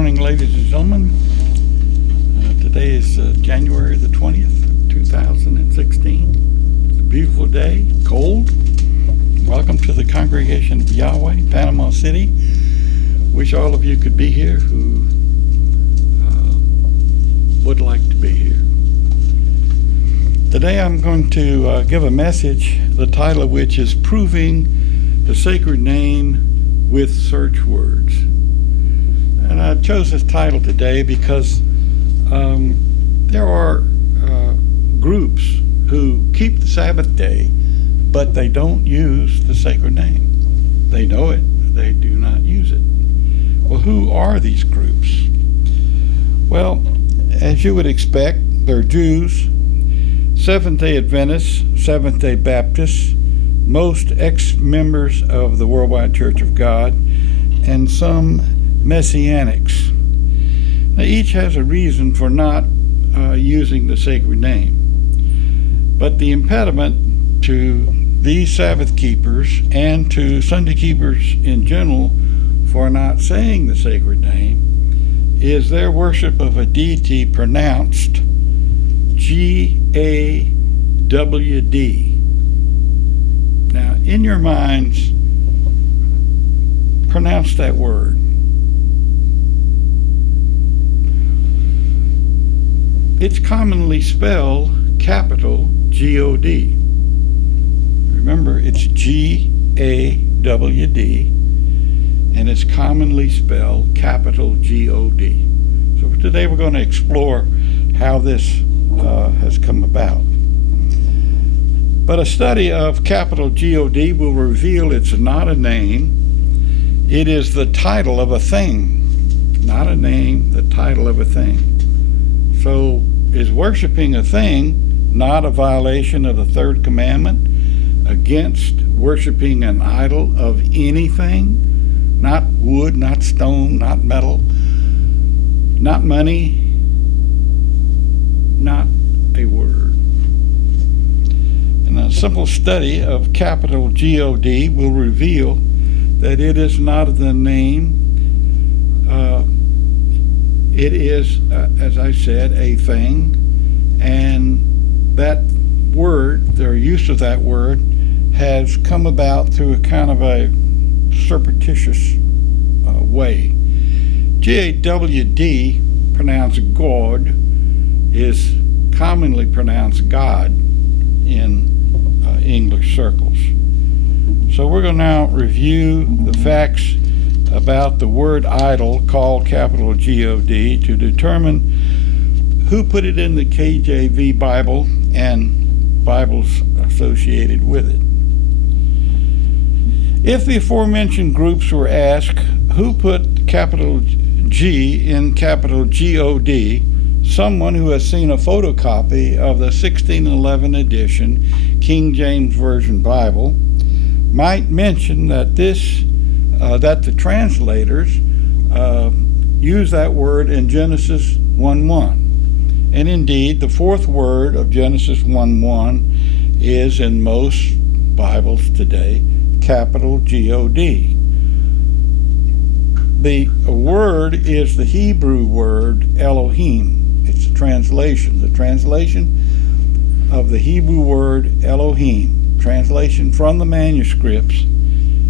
morning, ladies and gentlemen. Today is January the 20th, 2016. It's a beautiful day, cold. Welcome to the congregation of Yahweh, Panama City. Wish all of you could be here who would like to be here. Today I'm going to give a message, the title of which is Proving the Sacred Name with Search Words. And I chose this title today because there are groups who keep the Sabbath day, but they don't use the sacred name. They know it, but they do not use it. Well, who are these groups? Well, as you would expect, they're Jews, Seventh-day Adventists, Seventh-day Baptists, most ex-members of the Worldwide Church of God, and some Messianics. Now, each has a reason for not using the sacred name. But the impediment to these Sabbath keepers and to Sunday keepers in general for not saying the sacred name is their worship of a deity pronounced G-A-W-D. Now, in your minds, pronounce that word. It's commonly spelled capital G-O-D. Remember, it's G-A-W-D, and it's commonly spelled capital G-O-D. So today we're going to explore how this has come about. But a study of capital G-O-D will reveal it's not a name. It is the title of a thing. Not a name, the title of a thing. So is worshiping a thing not a violation of the third commandment against worshiping an idol of anything? Not wood, not stone, not metal, not money, not a word. And a simple study of capital G-O-D will reveal that it is not the name. It is, as I said, a thing, and that word, their use of that word, has come about through a kind of a surreptitious way. G-A-W-D, pronounced God, is commonly pronounced God in English circles. So we're going to now review the facts about the word idol called capital G-O-D to determine who put it in the KJV Bible and Bibles associated with it. If the aforementioned groups were asked who put capital G in capital G-O-D, someone who has seen a photocopy of the 1611 edition King James Version Bible might mention that that the translators use that word in Genesis 1:1. And indeed, the fourth word of Genesis 1:1 is in most Bibles today capital G-O-D. The word is the Hebrew word Elohim. It's a translation. The translation of the Hebrew word Elohim, translation from the manuscripts,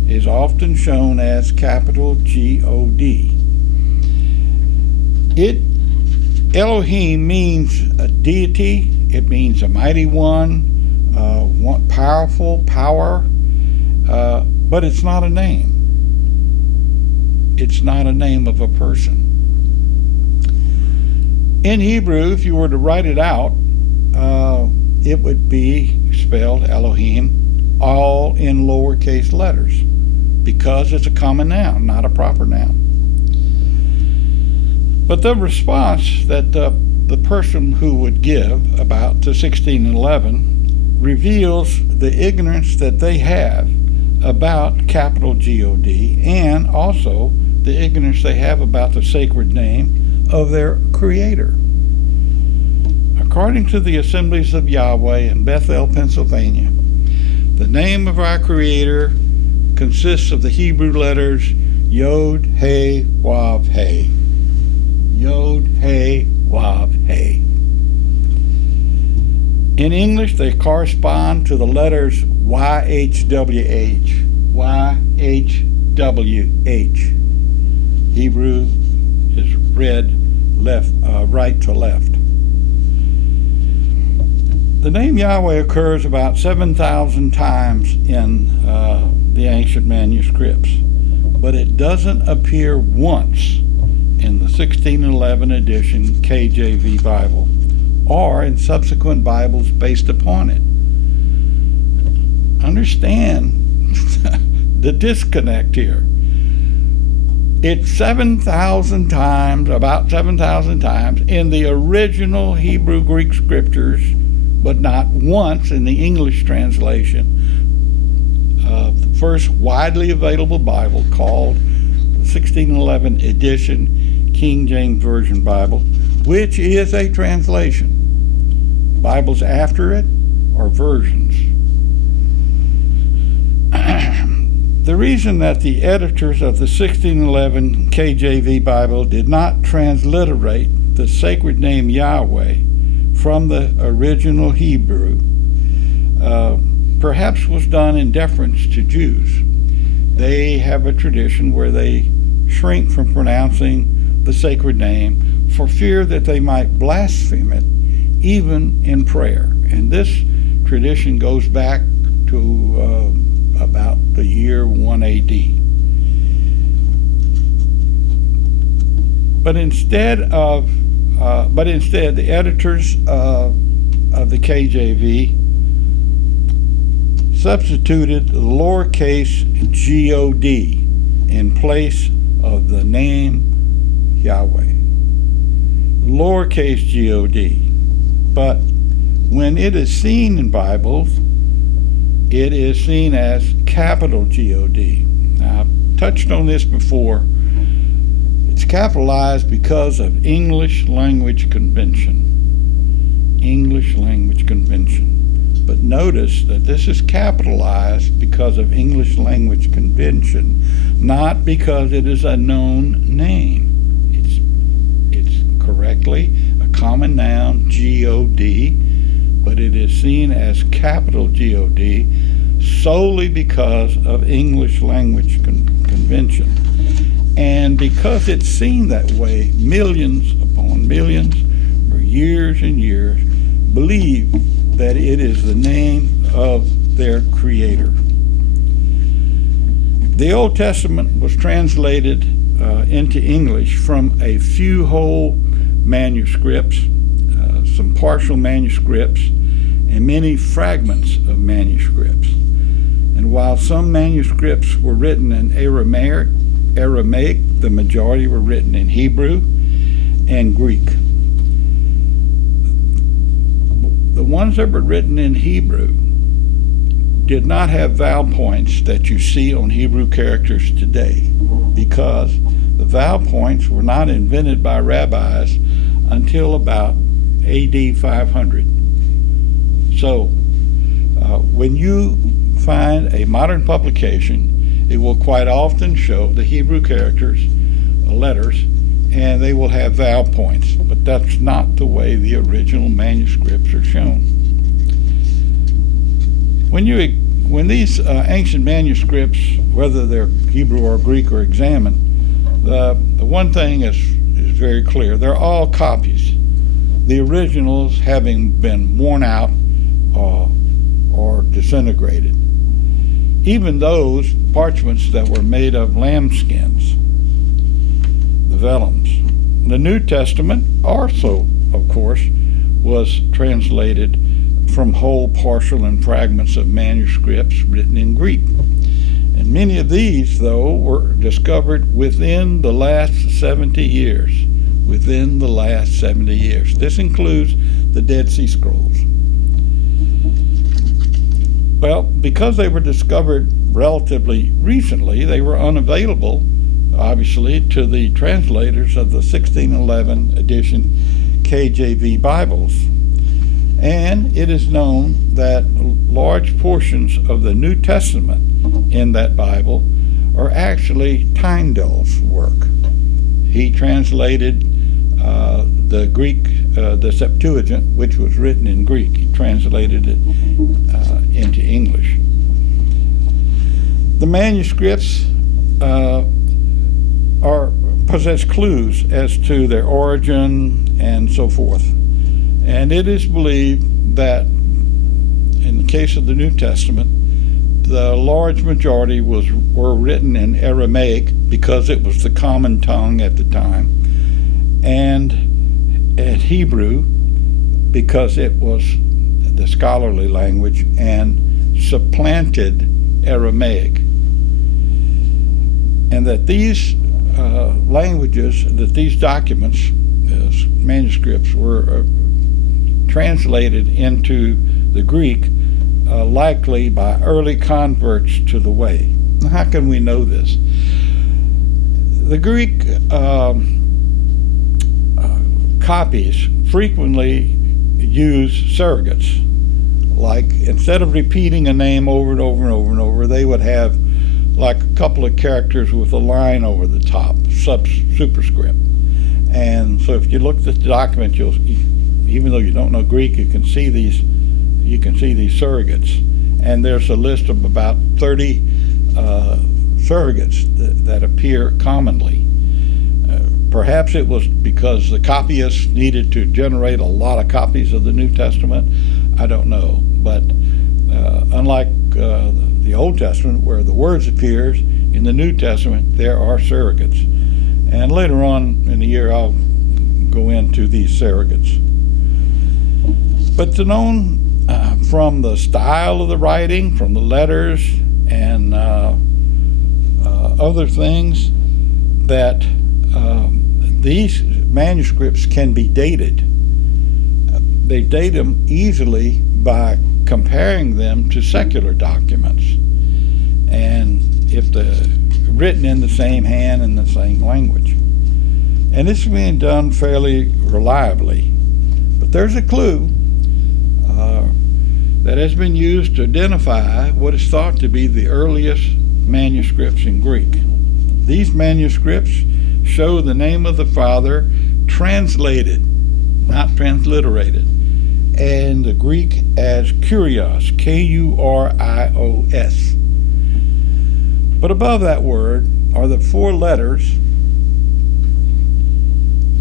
is often shown as capital G-O-D. Elohim means a deity. It means a mighty one, powerful, power, but it's not a name. It's not a name of a person. In Hebrew, if you were to write it out, it would be spelled Elohim, all in lowercase letters, because it's a common noun, not a proper noun. But the response that the person who would give about the 1611 reveals the ignorance that they have about capital G-O-D, and also the ignorance they have about the sacred name of their Creator. According to the Assemblies of Yahweh in Bethel, Pennsylvania, the name of our Creator consists of the Hebrew letters Yod, He, Wav, He. In English, they correspond to the letters YHWH. YHWH. Hebrew is read right to left. The name Yahweh occurs about 7,000 times in the ancient manuscripts, but it doesn't appear once in the 1611 edition KJV Bible or in subsequent Bibles based upon it. Understand the disconnect here. It's 7,000 times, about 7,000 times, in the original Hebrew Greek scriptures, but not once in the English translation of the first widely available Bible called the 1611 edition King James Version Bible, which is a translation. Bibles after it are versions. The reason that the editors of the 1611 KJV Bible did not transliterate the sacred name Yahweh from the original Hebrew perhaps was done in deference to Jews. They have a tradition where they shrink from pronouncing the sacred name for fear that they might blaspheme it even in prayer. And this tradition goes back to about the year 1 AD. But instead, the editors of the KJV substituted the lowercase God in place of the name Yahweh. Lowercase God. But when it is seen in Bibles, it is seen as capital God. Now, I've touched on this before. It's capitalized because of English language convention. English language convention. But notice that this is capitalized because of English language convention, not because it is a known name. It's correctly a common noun, God, but it is seen as capital God solely because of English language convention. And because it's seen that way, millions upon millions for years and years believe that it is the name of their Creator. The Old Testament was translated into English from a few whole manuscripts, some partial manuscripts, and many fragments of manuscripts. And while some manuscripts were written in Aramaic, the majority were written in Hebrew and Greek. The ones that were written in Hebrew did not have vowel points that you see on Hebrew characters today, because the vowel points were not invented by rabbis until about AD 500. So when you find a modern publication, it will quite often show the Hebrew characters, letters, and they will have vowel points, but that's not the way the original manuscripts are shown. When these ancient manuscripts, whether they're Hebrew or Greek, are examined, the one thing is very clear: they're all copies. The originals having been worn out or disintegrated. Even those parchments that were made of lambskins, the vellums. The New Testament also, of course, was translated from whole, partial, and fragments of manuscripts written in Greek. And many of these, though, were discovered within the last 70 years. Within the last 70 years. This includes the Dead Sea Scrolls. Well, because they were discovered relatively recently, they were unavailable, obviously, to the translators of the 1611 edition KJV Bibles. And it is known that large portions of the New Testament in that Bible are actually Tyndale's work. He translated the Greek the Septuagint, which was written in Greek. He translated it into English. The manuscripts possess clues as to their origin and so forth. And it is believed that in the case of the New Testament, the large majority were written in Aramaic because it was the common tongue at the time, and in Hebrew because it was the scholarly language and supplanted Aramaic. And that these languages, that these documents, manuscripts, were translated into the Greek likely by early converts to the way. How can we know this? The Greek copies frequently use surrogates. Like, instead of repeating a name over and over and over and over, they would have like a couple of characters with a line over the top, superscript. And so if you look at the document, even though you don't know Greek, you can see these surrogates. And there's a list of about 30 surrogates that appear commonly. Perhaps it was because the copyists needed to generate a lot of copies of the New Testament. I don't know. But unlike the Old Testament, where the words appears, in the New Testament there are surrogates. And later on in the year I'll go into these surrogates. But to know from the style of the writing, from the letters and other things, that these manuscripts can be dated. They date them easily by comparing them to secular documents, and if they're written in the same hand and the same language. And this is being done fairly reliably. But there's a clue that has been used to identify what is thought to be the earliest manuscripts in Greek. These manuscripts show the name of the Father translated, not transliterated, and the Greek as Kurios, K-U-R-I-O-S. But above that word are the four letters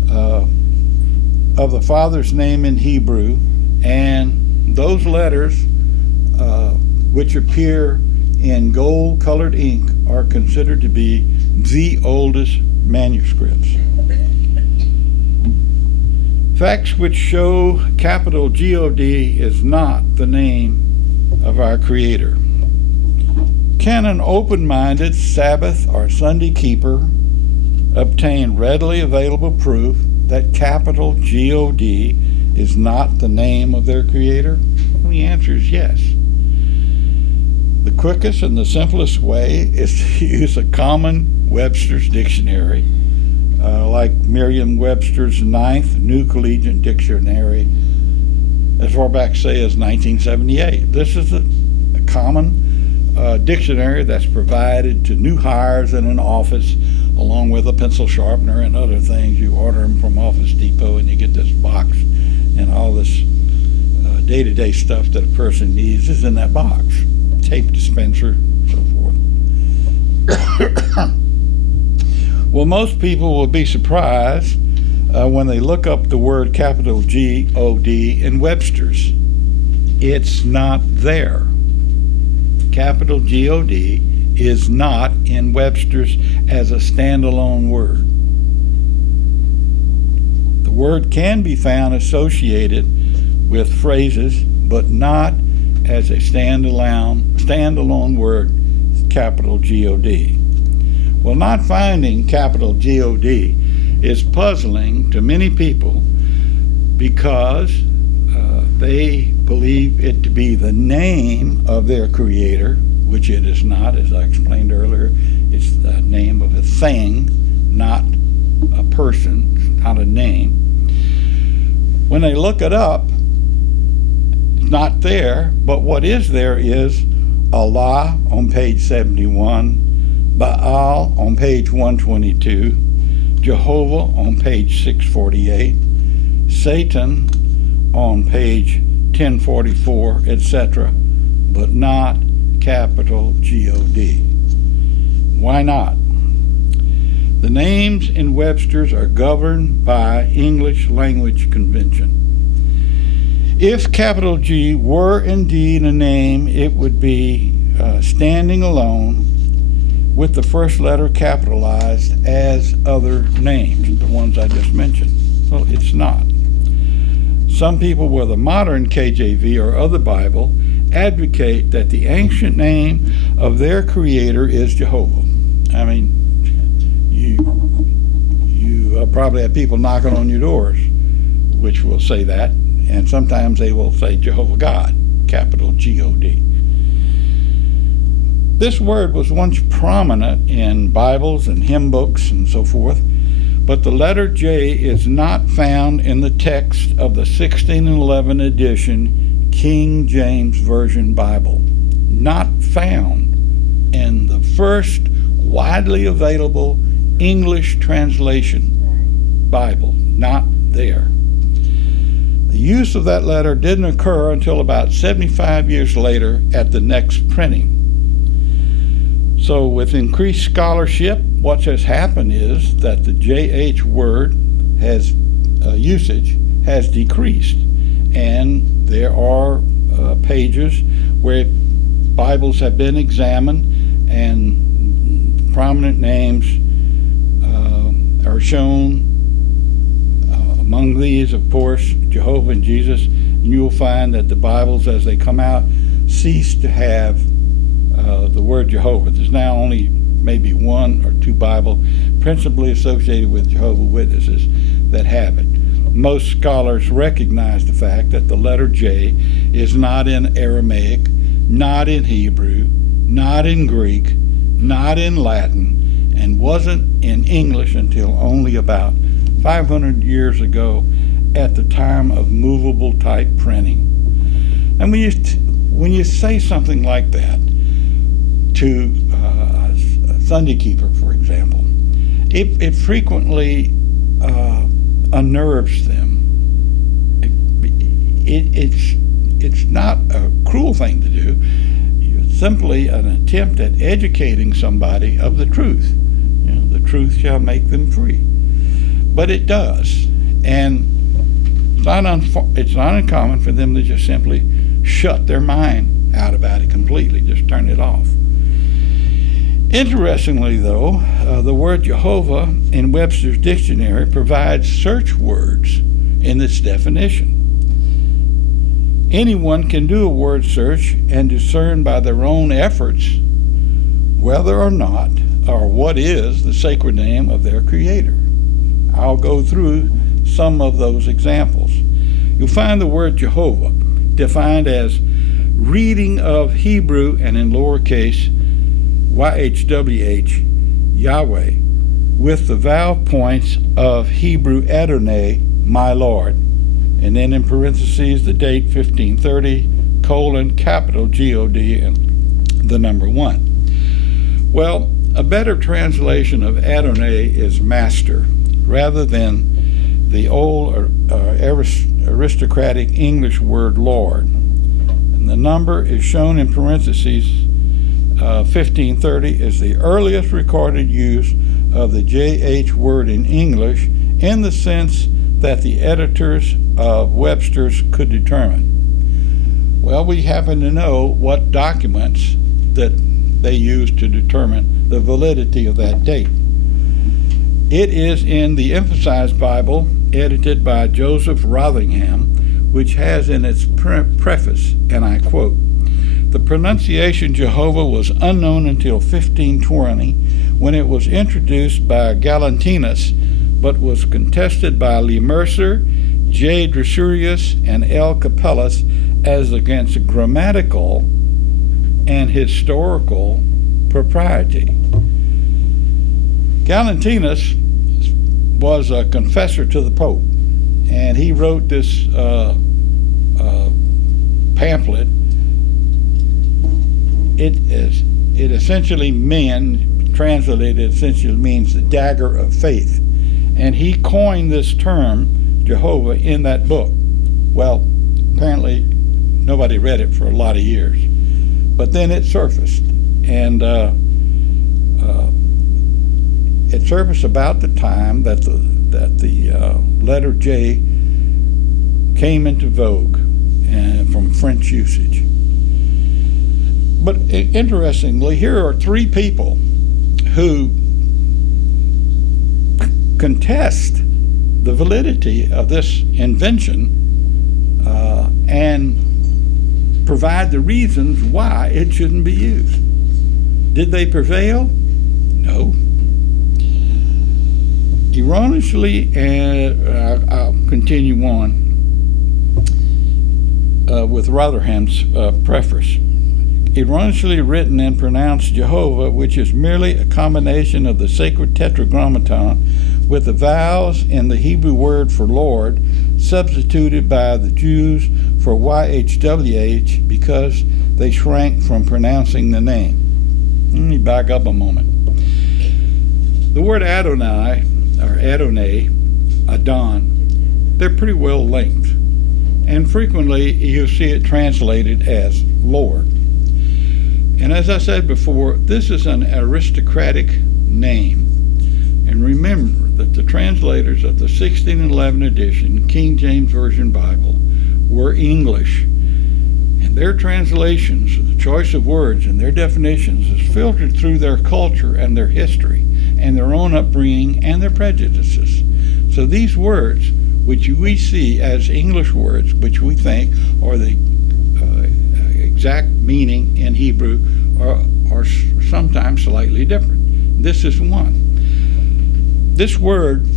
of the Father's name in Hebrew, and those letters which appear in gold-colored ink are considered to be the oldest manuscripts. Facts which show capital G-O-D is not the name of our Creator. Can an open-minded Sabbath or Sunday keeper obtain readily available proof that capital G-O-D is not the name of their Creator? Well, the answer is yes. The quickest and the simplest way is to use a common Webster's dictionary, like Merriam-Webster's 9th New Collegiate Dictionary, as far back, say, as 1978. This is a common dictionary that's provided to new hires in an office, along with a pencil sharpener and other things. You order them from Office Depot, and you get this box, and all this day-to-day stuff that a person needs is in that box. Tape dispenser, so forth. Well, most people will be surprised when they look up the word capital G-O-D in Webster's. It's not there. Capital G-O-D is not in Webster's as a standalone word. The word can be found associated with phrases, but not as a standalone word, capital G-O-D. Well, not finding capital G-O-D is puzzling to many people because they believe it to be the name of their Creator, which it is not, as I explained earlier. It's the name of a thing, not a person, not a name. When they look it up, it's not there, but what is there is Allah on page 71, Baal on page 122, Jehovah on page 648, Satan on page 1044, etc., but not capital G-O-D. Why not? The names in Webster's are governed by English language convention. If capital G were indeed a name, it would be standing alone with the first letter capitalized as other names, the ones I just mentioned. Well, it's not. Some people with a modern KJV or other Bible advocate that the ancient name of their creator is Jehovah. I mean, you probably have people knocking on your doors which will say that, and sometimes they will say Jehovah God, capital G-O-D. This word was once prominent in Bibles and hymn books and so forth, but the letter J is not found in the text of the 1611 edition King James Version Bible. Not found in the first widely available English translation Bible. Not there. The use of that letter didn't occur until about 75 years later at the next printing. So with increased scholarship, what has happened is that the JH word usage has decreased, and there are pages where Bibles have been examined and prominent names are shown. Among these, of course, Jehovah and Jesus, and you will find that the Bibles as they come out cease to have the word Jehovah. There's now only maybe one or two Bibles principally associated with Jehovah's Witnesses that have it. Most scholars recognize the fact that the letter J is not in Aramaic, not in Hebrew, not in Greek, not in Latin, and wasn't in English until only about 500 years ago at the time of movable type printing. And when you say something like that to a Sunday keeper, for example, it frequently unnerves them. It's not a cruel thing to do. It's simply an attempt at educating somebody of the truth. You know, the truth shall make them free. But it does, and it's not uncommon for them to just simply shut their mind out about it completely, just turn it off. Interestingly, though, the word Jehovah in Webster's dictionary provides search words in its definition. Anyone can do a word search and discern by their own efforts whether or not, or what is the sacred name of their Creator. I'll go through some of those examples. You'll find the word Jehovah defined as reading of Hebrew and in lowercase YHWH, Yahweh, with the vowel points of Hebrew Adonai, my Lord, and then in parentheses the date 1530, capital G-O-D, and the number 1. Well, a better translation of Adonai is master, rather than the old aristocratic English word Lord. And the number is shown in parentheses. 1530 is the earliest recorded use of the JH word in English in the sense that the editors of Webster's could determine. Well, we happen to know what documents that they used to determine the validity of that date. It is in the Emphasized Bible, edited by Joseph Rothingham, which has in its preface, and I quote, "The pronunciation Jehovah was unknown until 1520, when it was introduced by Galantinus, but was contested by Lee Mercer, J. Dressurius, and L. Capellus as against grammatical and historical propriety." Galantinus was a confessor to the Pope, and he wrote this pamphlet. It essentially translated, essentially means the dagger of faith. And he coined this term Jehovah in that book. Well, apparently nobody read it for a lot of years. But then it surfaced. And it surfaced about the time that the letter J came into vogue and from French usage. But interestingly, here are three people who contest the validity of this invention and provide the reasons why it shouldn't be used. Did they prevail? No. Erroneously, and I'll continue on with Rotherham's preface. Erroneously written and pronounced Jehovah, which is merely a combination of the sacred tetragrammaton with the vowels in the Hebrew word for Lord, substituted by the Jews for YHWH because they shrank from pronouncing the name. Let me back up a moment. The word Adonai, or Adonai, Adon, they're pretty well linked. And frequently you see it translated as Lord. And as I said before, this is an aristocratic name. And remember that the translators of the 1611 edition King James Version Bible were English. And their translations, the choice of words and their definitions is filtered through their culture and their history and their own upbringing and their prejudices. So these words, which we see as English words, which we think are the exact meaning in Hebrew, are sometimes slightly different. This is one. This word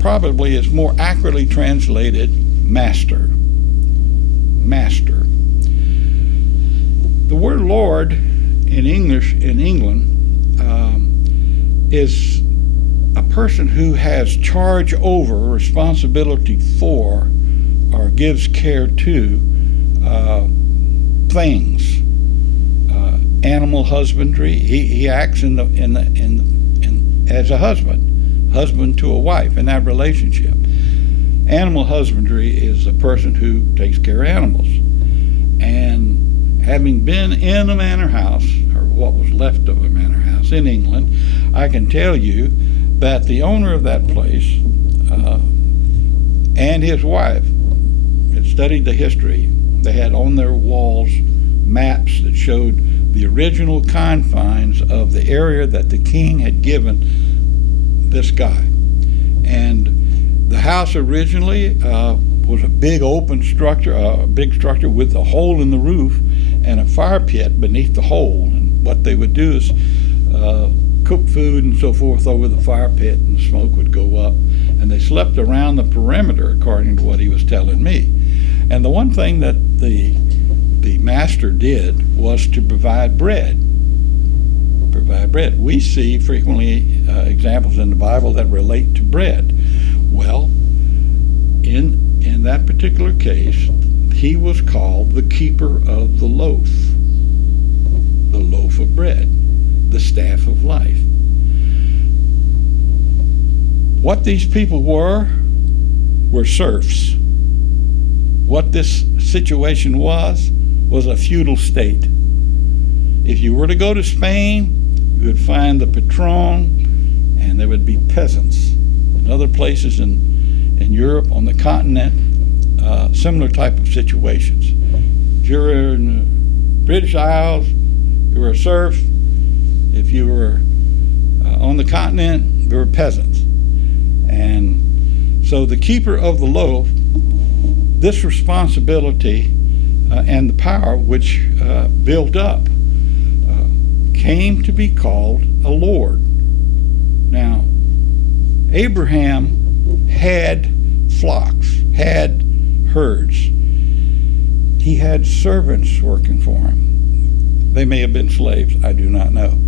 probably is more accurately translated master. Master. The word Lord in English in England is a person who has charge over, responsibility for, or gives care to things. Animal husbandry. He acts as a husband to a wife in that relationship. Animal husbandry is a person who takes care of animals. And having been in a manor house, or what was left of a manor house in England, I can tell you that the owner of that place and his wife had studied the history. They had on their walls maps that showed the original confines of the area that the king had given this guy. And the house originally was a big open structure, a big structure with a hole in the roof and a fire pit beneath the hole. And what they would do is cook food and so forth over the fire pit, and the smoke would go up. And they slept around the perimeter, according to what he was telling me. And the one thing that the master did was to provide bread. We see frequently examples in the Bible that relate to bread. Well, in that particular case, he was called the keeper of the loaf of bread, the staff of life. What these people were serfs. What this situation was a feudal state. If you were to go to Spain, you would find the patron, and there would be peasants. In other places in Europe, on the continent, similar type of situations. If you were in the British Isles, you were a serf. If you were on the continent, there were peasants. And so the keeper of the loaf, this responsibility and the power which built up came to be called a Lord. Now, Abraham had flocks, had herds. He had servants working for him. They may have been slaves, I do not know.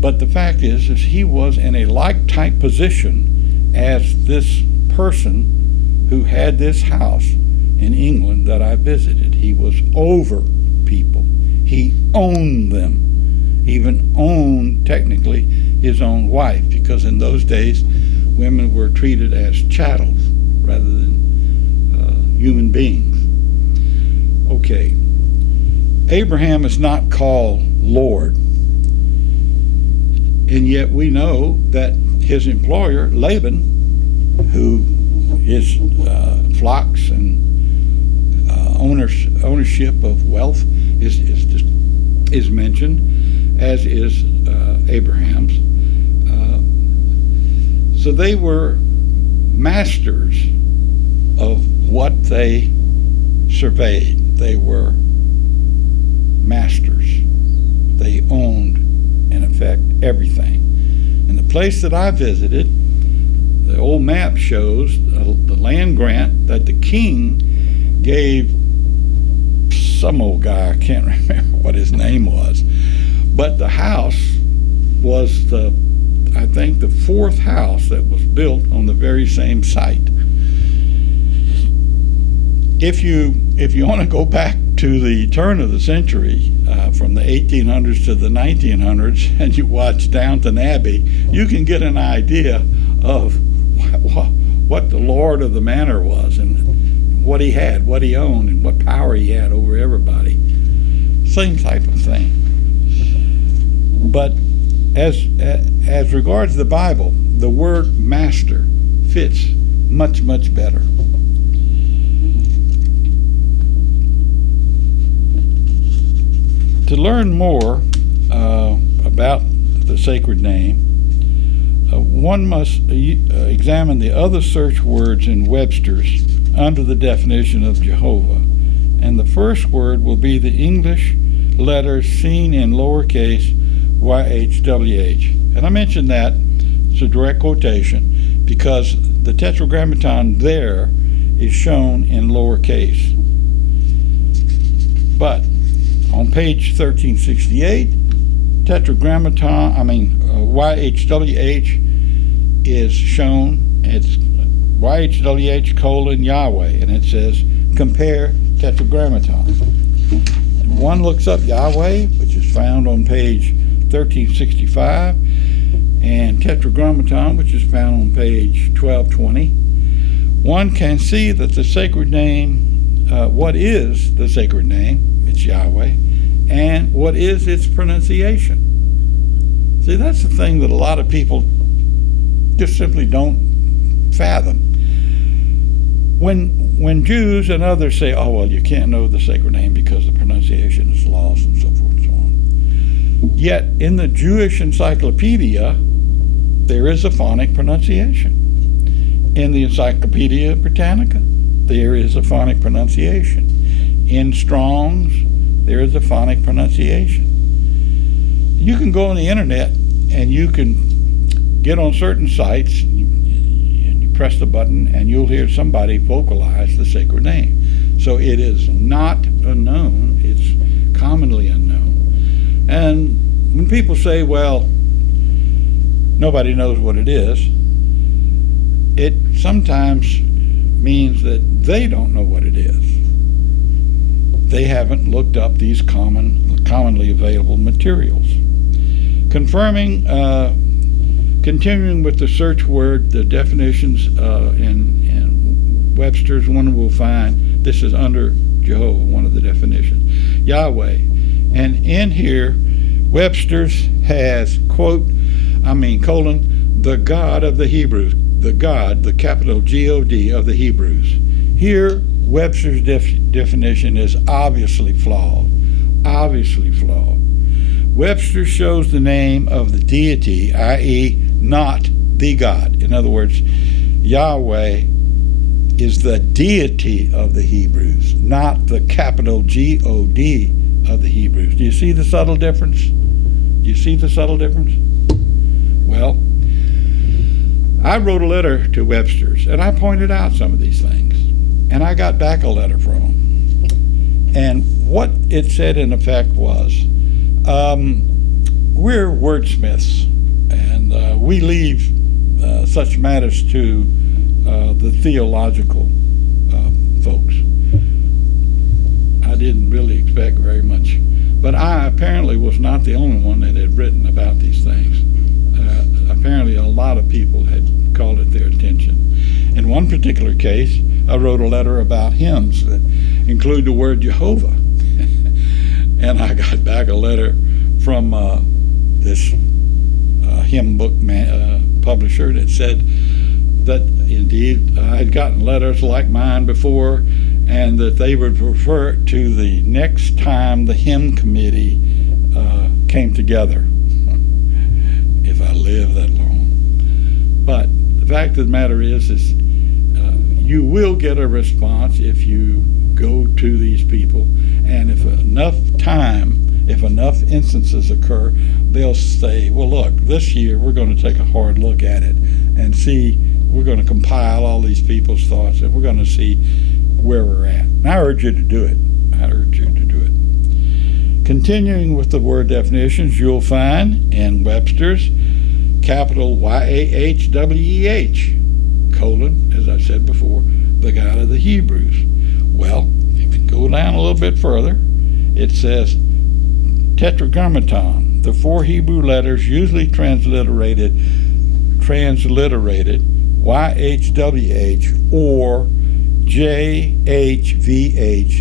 But the fact is he was in a like-type position as this person who had this house in England that I visited. He was over people. He owned them. Even owned, technically, his own wife, because in those days, women were treated as chattels. rather than human beings. Okay. Abraham is not called Lord, and yet we know that his employer, Laban, who his flocks and ownership of wealth is mentioned, as is Abraham's. So they were masters of what they surveyed. They were masters. They owned, in effect, everything. And the place that I visited, the old map shows the land grant that the king gave some old guy, I can't remember what his name was, but the house was I think the fourth house that was built on the very same site. If you want to go back to the turn of the century, from the 1800s to the 1900s, and you watch Downton Abbey, you can get an idea of what the lord of the manor was, and what he had, what he owned, and what power he had over everybody. Same type of thing. But as regards the Bible, the word master fits much, much better. To learn more about the sacred name, one must examine the other search words in Webster's under the definition of Jehovah. And the first word will be the English letters seen in lowercase YHWH. And I mentioned that, it's a direct quotation, because the Tetragrammaton there is shown in lowercase. But on page 1368, YHWH is shown. It's YHWH colon Yahweh, and it says compare Tetragrammaton. And one looks up Yahweh, which is found on page 1365, and Tetragrammaton, which is found on page 1220. One can see that the sacred name, what is the sacred name? It's Yahweh. And what is its pronunciation? See, that's the thing that a lot of people just simply don't fathom. When Jews and others say, oh, well, you can't know the sacred name because the pronunciation is lost and so forth and so on. Yet in the Jewish encyclopedia, there is a phonic pronunciation. In the Encyclopedia Britannica, there is a phonic pronunciation. In Strong's, there is a phonic pronunciation. You can go on the internet and you can get on certain sites and you press the button and you'll hear somebody vocalize the sacred name. So it is not unknown, it's commonly unknown. And when people say, well, nobody knows what it is, it sometimes means that they don't know what it is. They haven't looked up these commonly available materials. Continuing with the search word, the definitions in Webster's, one will find, this is under Jehovah, one of the definitions, Yahweh. And in here, Webster's has, colon, the God of the Hebrews, the God, the capital G-O-D of the Hebrews. Here, Webster's definition is obviously flawed. Webster shows the name of the deity, i.e., not the God. In other words, Yahweh is the deity of the Hebrews, not the capital G-O-D of the Hebrews. Do you see the subtle difference? Well, I wrote a letter to Webster's, and I pointed out some of these things. And I got back a letter from him. And what it said in effect was, we're wordsmiths, and we leave such matters to the theological folks. I didn't really expect very much. But I apparently was not the only one that had written about these things. Apparently a lot of people had called it their attention. And one particular case, I wrote a letter about hymns that include the word Jehovah. And I got back a letter from this hymn book publisher that said that indeed I had gotten letters like mine before, and that they would refer it to the next time the hymn committee came together, if I live that long. But the fact of the matter is you will get a response if you go to these people, and if enough instances occur, they'll say, well, look, this year we're going to take a hard look at it and see, we're going to compile all these people's thoughts, and we're going to see where we're at. And I urge you to do it. Continuing with the word definitions, you'll find in Webster's capital YAHWEH, colon, as I said before, the God of the Hebrews. Well, if you go down a little bit further, it says tetragrammaton, the four Hebrew letters usually transliterated YHWH or JHVH,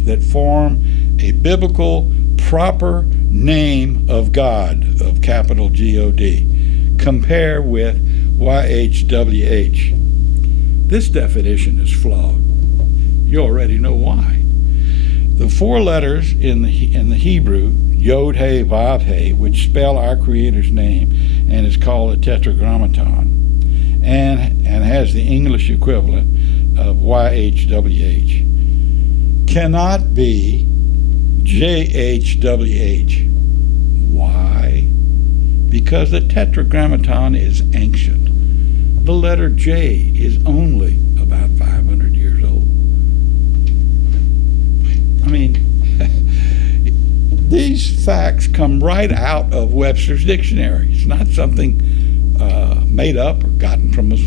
that form a biblical proper name of God, of capital G-O-D. Compare with YHWH. This definition is flawed. You already know why. The four letters in the Hebrew, Yod He Vav He, which spell our Creator's name and is called a tetragrammaton, and has the English equivalent of YHWH, cannot be JHWH. Why? Because the tetragrammaton is ancient. The letter J is only about 500 years old. I mean, these facts come right out of Webster's dictionary. It's not something made up or gotten from us.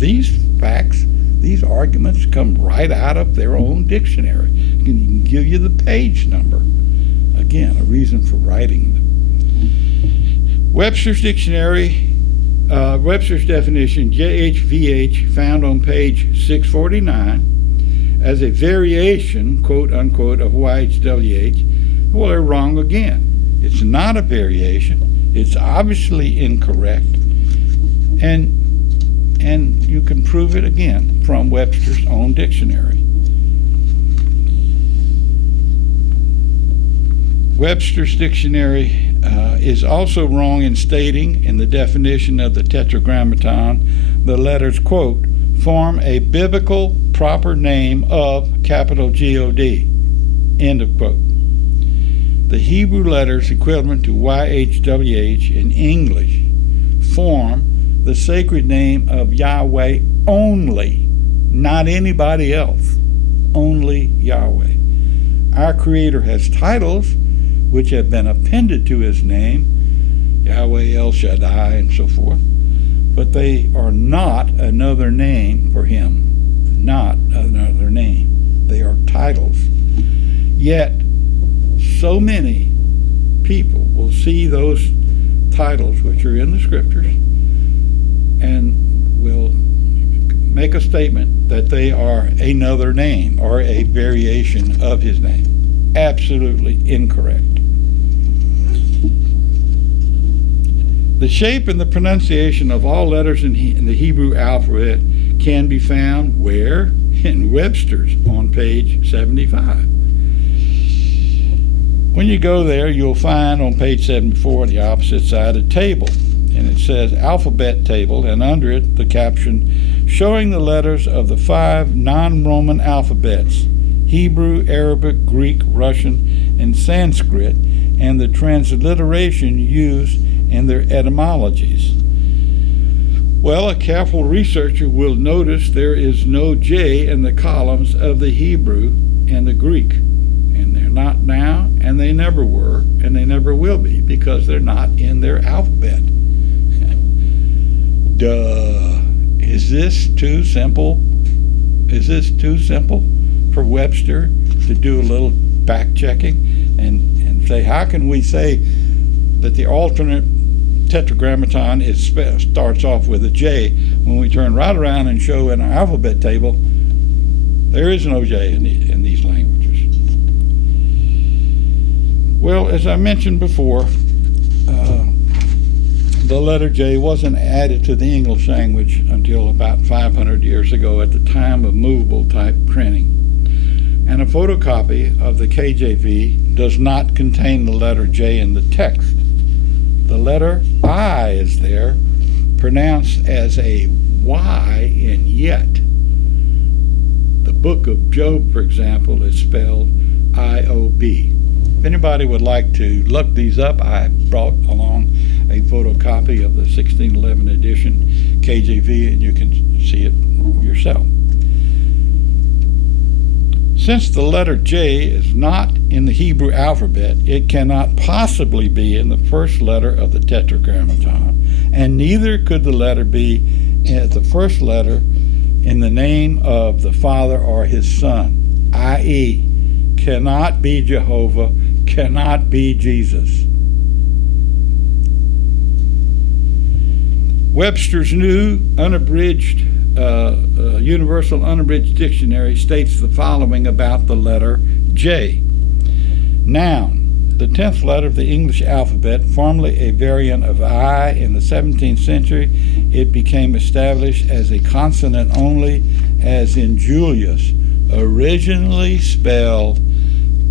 These facts, these arguments come right out of their own dictionary. It can give you the page number. Again, a reason for writing them. Webster's dictionary, Webster's definition, JHVH, found on page 649 as a variation, quote unquote, of YHWH. Well, they're wrong again. It's not a variation. It's obviously incorrect. And you can prove it again from Webster's own dictionary. Webster's dictionary is also wrong in stating, in the definition of the tetragrammaton, the letters, quote, form a biblical proper name of capital G-O-D, end of quote. The Hebrew letters equivalent to YHWH in English form the sacred name of Yahweh only, not anybody else, only Yahweh. Our Creator has titles which have been appended to his name, Yahweh El Shaddai and so forth, but they are not another name for him, not another name. They are titles. Yet, so many people will see those titles which are in the scriptures and will make a statement that they are another name or a variation of his name. Absolutely incorrect. The shape and the pronunciation of all letters in the Hebrew alphabet can be found where? In Webster's on page 75. When you go there, you'll find on page 74 on the opposite side a table, and it says alphabet table, and under it the caption showing the letters of the 5 non-Roman alphabets, Hebrew, Arabic, Greek, Russian, and Sanskrit, and the transliteration used in their etymologies. Well, a careful researcher will notice there is no J in the columns of the Hebrew and the Greek. And they're not now, and they never were, and they never will be, because they're not in their alphabet. Duh. Is this too simple? Is this too simple for Webster to do a little back checking and say, how can we say that the alternate Tetragrammaton, it starts off with a J. When we turn right around and show in our alphabet table, there is no J in these languages. Well, as I mentioned before, the letter J wasn't added to the English language until about 500 years ago at the time of movable type printing. And a photocopy of the KJV does not contain the letter J in the text. The letter I is there, pronounced as a Y in yet. The book of Job, for example, is spelled I-O-B. If anybody would like to look these up, I brought along a photocopy of the 1611 edition KJV, and you can see it yourself. Since the letter J is not in the Hebrew alphabet, it cannot possibly be in the first letter of the Tetragrammaton, and neither could the letter be the first letter in the name of the Father or his Son, i.e., cannot be Jehovah, cannot be Jesus. Webster's New Unabridged Universal Unabridged Dictionary states the following about the letter J. Noun, the 10th letter of the English alphabet, formerly a variant of I. In the 17th century, it became established as a consonant only, as in Julius, originally spelled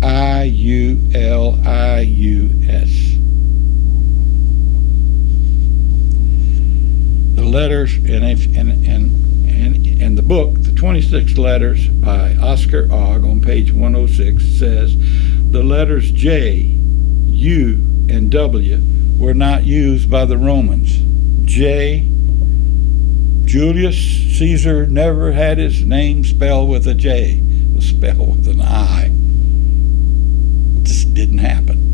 I-U-L-I-U-S. The letters in the book, the 26 letters by Oscar Ogg on page 106 says the letters J, U, and W were not used by the Romans. J, Julius Caesar never had his name spelled with a J. It was spelled with an I. It just didn't happen.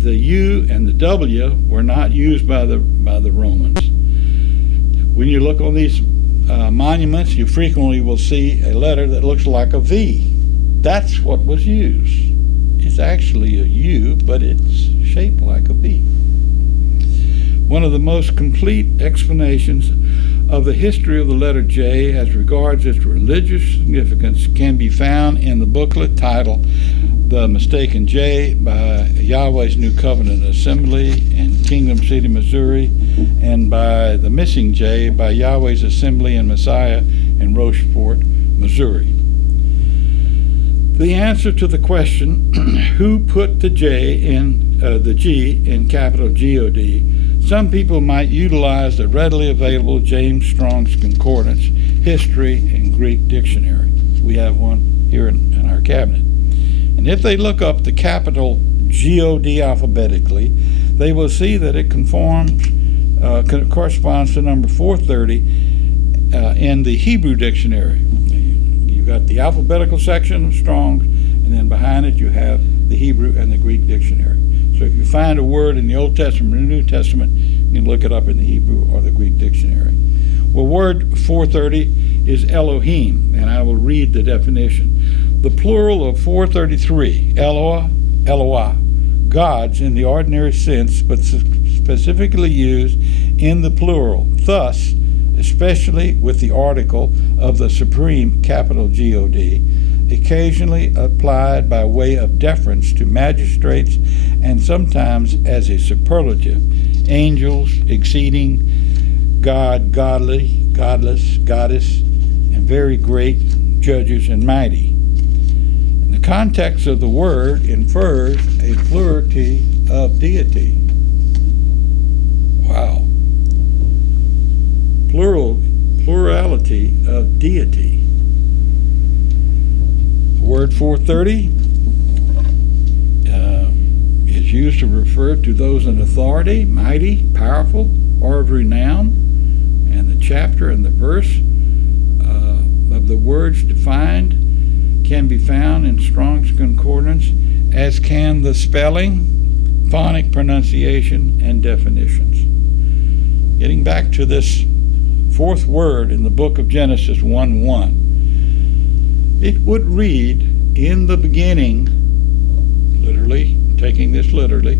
The U and the W were not used by the Romans. When you look on these monuments, you frequently will see a letter that looks like a V. That's what was used. It's actually a U, but it's shaped like a V. One of the most complete explanations of the history of the letter J as regards its religious significance can be found in the booklet titled The Mistaken J by Yahweh's New Covenant Assembly in Kingdom City, Missouri, and by The Missing J by Yahweh's Assembly and Messiah in Rochefort, Missouri. The answer to the question, who put the J in the G in capital G-O-D, some people might utilize the readily available James Strong's Concordance, History, and Greek Dictionary. We have one here in our cabinet. And if they look up the capital G-O-D alphabetically, they will see that it corresponds to number 430 in the Hebrew Dictionary. You've got the alphabetical section of Strong's, and then behind it you have the Hebrew and the Greek Dictionary. So if you find a word in the Old Testament or the New Testament, you can look it up in the Hebrew or the Greek Dictionary. Well, word 430 is Elohim, and I will read the definition. The plural of 433, Eloah, gods in the ordinary sense, but specifically used in the plural. Thus, especially with the article of the supreme capital G-O-D, occasionally applied by way of deference to magistrates and sometimes as a superlative, angels, exceeding, God, godly, godless, goddess, and very great, judges, and mighty. And the context of the word infers a plurality of deity. Wow. Plurality of deity. Word 430 is used to refer to those in authority, mighty, powerful, or of renown. And the chapter and the verse of the words defined can be found in Strong's Concordance, as can the spelling, phonic pronunciation, and definitions. Getting back to this fourth word in the book of Genesis 1:1, it would read, in the beginning, literally, taking this literally,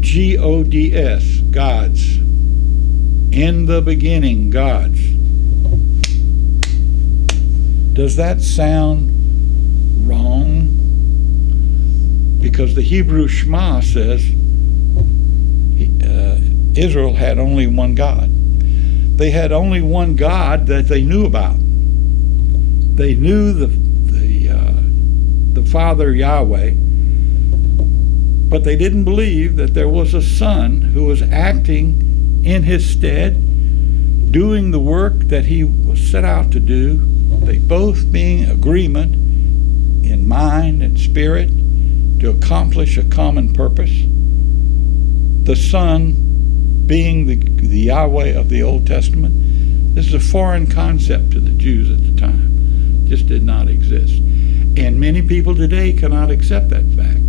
G-O-D-S, gods. In the beginning, gods. Does that sound wrong? Because the Hebrew Shema says Israel had only one God. They had only one God that they knew about. They knew the Father Yahweh, but they didn't believe that there was a Son who was acting in his stead, doing the work that he was set out to do, they both being in agreement in mind and spirit to accomplish a common purpose. The Son being the Yahweh of the Old Testament. This is a foreign concept to the Jews at the time. It just did not exist. And many people today cannot accept that fact.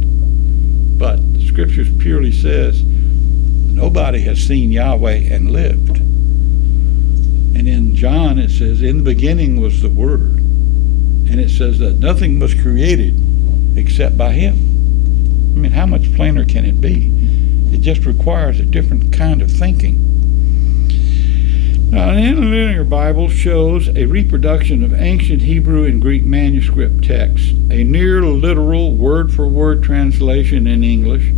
But the Scriptures purely says nobody has seen Yahweh and lived. And in John it says, in the beginning was the Word. And it says that nothing was created except by him. I mean, how much plainer can it be? It just requires a different kind of thinking. Now, an interlinear Bible shows a reproduction of ancient Hebrew and Greek manuscript texts, a near literal word-for-word translation in English,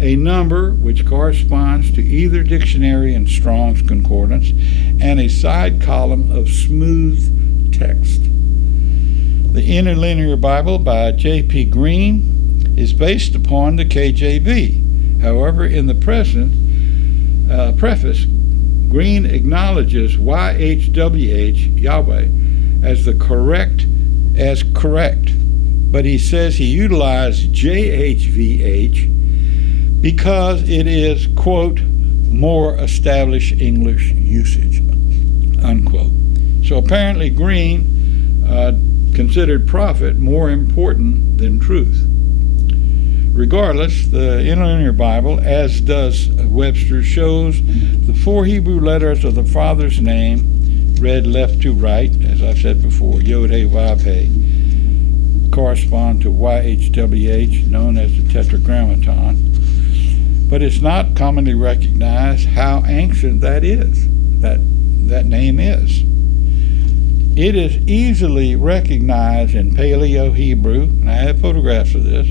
a number which corresponds to either dictionary and Strong's Concordance, and a side column of smooth text. The Interlinear Bible by J.P. Green is based upon the KJV. However, in the present preface, Green acknowledges YHWH, Yahweh, as correct, but he says he utilized JHVH because it is, quote, more established English usage, unquote. So apparently Green considered profit more important than truth. Regardless, the Interlinear Bible, as does Webster, shows the four Hebrew letters of the Father's name, read left to right, as I've said before, Yod He Vav He, correspond to YHWH, known as the Tetragrammaton. But it's not commonly recognized how ancient that is, that name is. It is easily recognized in Paleo-Hebrew, and I have photographs of this,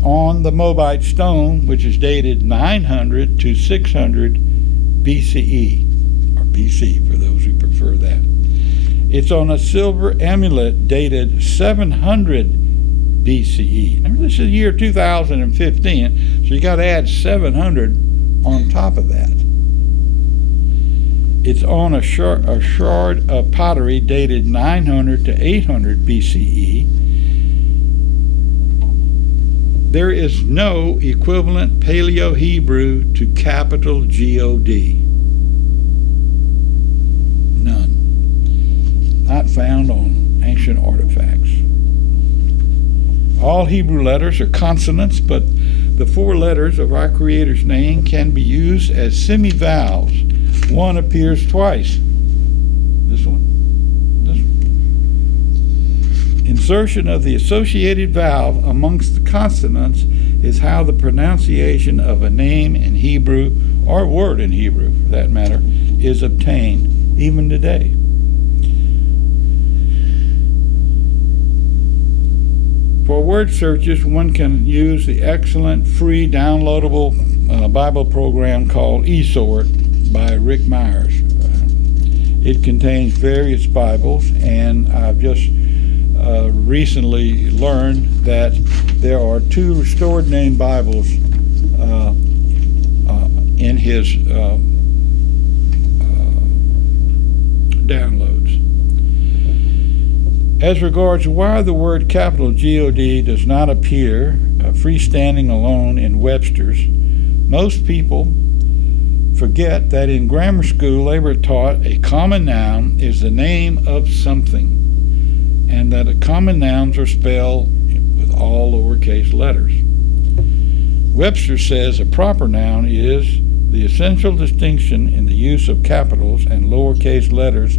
on the Moabite stone, which is dated 900 to 600 BCE, or BC for those who prefer that. It's on a silver amulet dated 700 BCE. Remember, this is the year 2015, so you got to add 700 on top of that. It's on a shard of pottery dated 900 to 800 BCE. There is no equivalent Paleo-Hebrew to capital G-O-D. None. Not found on ancient artifacts. All Hebrew letters are consonants, but the four letters of our Creator's name can be used as semi-vowels. One appears twice. This one. Insertion of the associated vowel amongst the consonants is how the pronunciation of a name in Hebrew, or word in Hebrew for that matter, is obtained, even today. For word searches, one can use the excellent free downloadable Bible program called eSort by Rick Myers. It contains various Bibles, and I've just recently learned that there are 2 restored name Bibles in his downloads. As regards why the word capital G-O-D does not appear freestanding alone in Webster's, most people forget that in grammar school they were taught a common noun is the name of something, and that common nouns are spelled with all lowercase letters. Webster says a proper noun is the essential distinction in the use of capitals and lowercase letters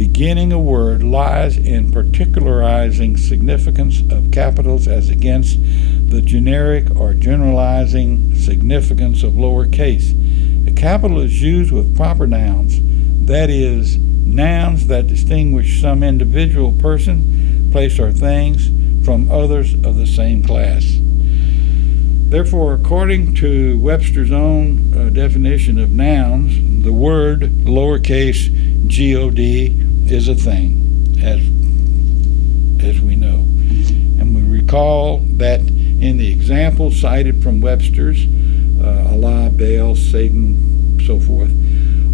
beginning a word lies in particularizing significance of capitals as against the generic or generalizing significance of lowercase. A capital is used with proper nouns, that is, nouns that distinguish some individual person, place, or things from others of the same class. Therefore, according to Webster's own definition of nouns, the word lowercase God is a thing, as we know. And we recall that in the example cited from Webster's, Allah, Baal, Satan, so forth,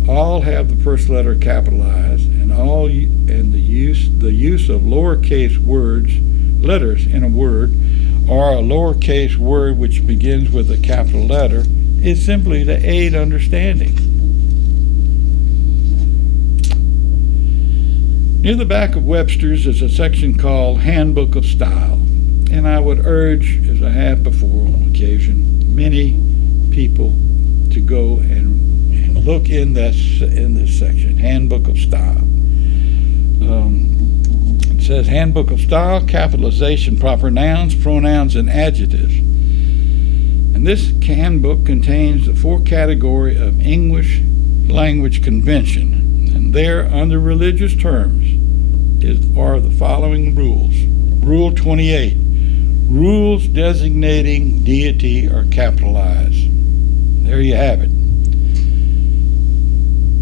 all have the first letter capitalized, and the use of lowercase letters in a word, or a lowercase word which begins with a capital letter, is simply to aid understanding. Near the back of Webster's is a section called Handbook of Style, and I would urge, as I have before on occasion, many people to go and look in this section, Handbook of Style. It says Handbook of Style, capitalization, proper nouns, pronouns, and adjectives. And this handbook contains the 4 categories of English language convention. And there, under religious terms, are the following rules. Rule 28. Rules designating deity are capitalized. There you have it.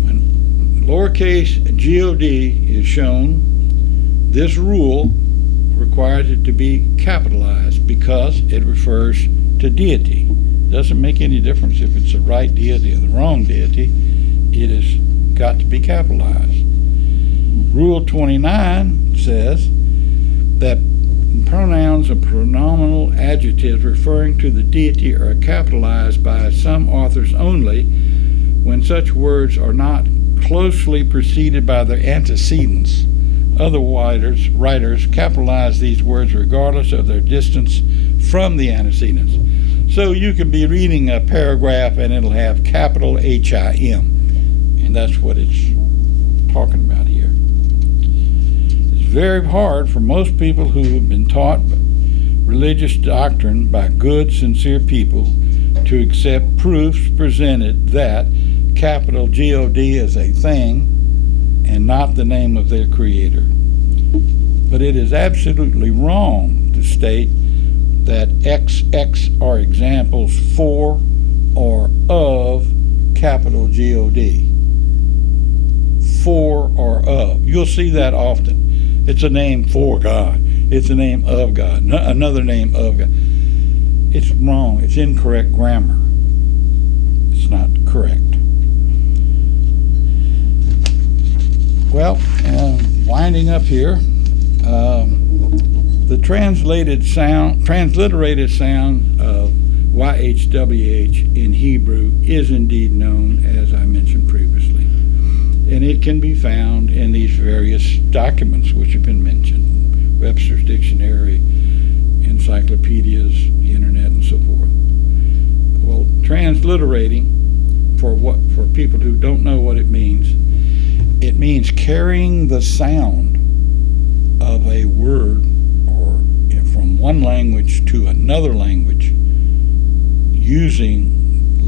When lowercase God is shown, this rule requires it to be capitalized because it refers to deity. It doesn't make any difference if it's the right deity or the wrong deity. It has got to be capitalized. Rule 29 says that pronouns and pronominal adjectives referring to the deity are capitalized by some authors only when such words are not closely preceded by their antecedents. Other writers capitalize these words regardless of their distance from the antecedents. So you can be reading a paragraph and it'll have capital H-I-M, and that's what it's talking about here. It's very hard for most people who have been taught religious doctrine by good, sincere people to accept proofs presented that capital G-O-D is a thing and not the name of their creator. But it is absolutely wrong to state that XX are examples for or of capital G-O-D. For or of. You'll see that often. It's a name for God. It's a name of God. Another name of God. It's wrong. It's incorrect grammar. It's not correct. Well, winding up here, the transliterated sound of YHWH in Hebrew is indeed known, as I mentioned previously. And it can be found in these various documents which have been mentioned, Webster's Dictionary, encyclopedias, the internet, and so forth. Well, transliterating, for people who don't know what it means carrying the sound of a word or from one language to another language using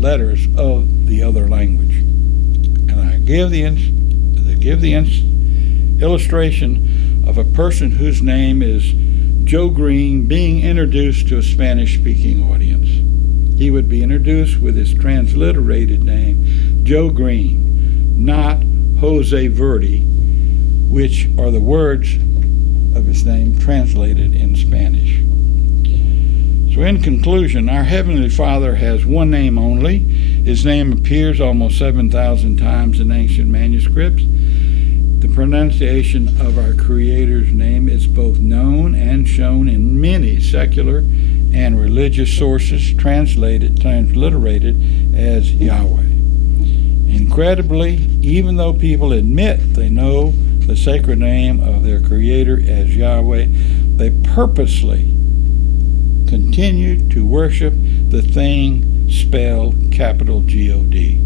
letters of the other language. And I give the illustration of a person whose name is Joe Green being introduced to a Spanish-speaking audience. He would be introduced with his transliterated name, Joe Green, not Jose Verdi, which are the words of his name translated in Spanish. So in conclusion, our Heavenly Father has one name only. His name appears almost 7,000 times in ancient manuscripts. The pronunciation of our Creator's name is both known and shown in many secular and religious sources, transliterated as Yahweh. Incredibly, even though people admit they know the sacred name of their Creator as Yahweh, they purposely continue to worship the thing spelled capital G-O-D.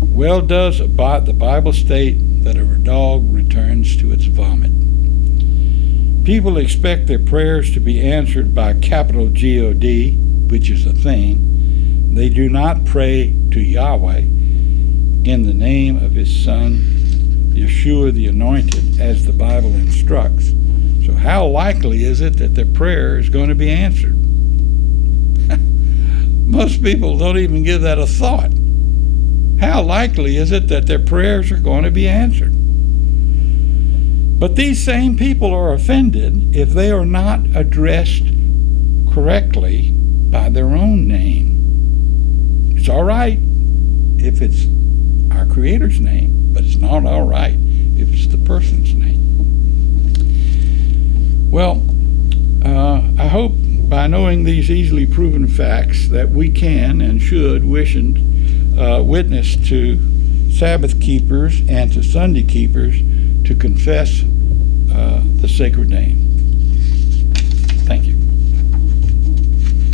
Well does the Bible state that a dog returns to its vomit. People expect their prayers to be answered by capital G-O-D, which is a thing. They do not pray to Yahweh in the name of his Son, Yeshua the Anointed, as the Bible instructs. So how likely is it that their prayer is going to be answered? Most people don't even give that a thought. How likely is it that their prayers are going to be answered? But these same people are offended if they are not addressed correctly by their own name. It's all right if it's our Creator's name, but it's not all right if it's the person's name. Well, I hope by knowing these easily proven facts that we can and should witness to Sabbath keepers and to Sunday keepers to confess the sacred name.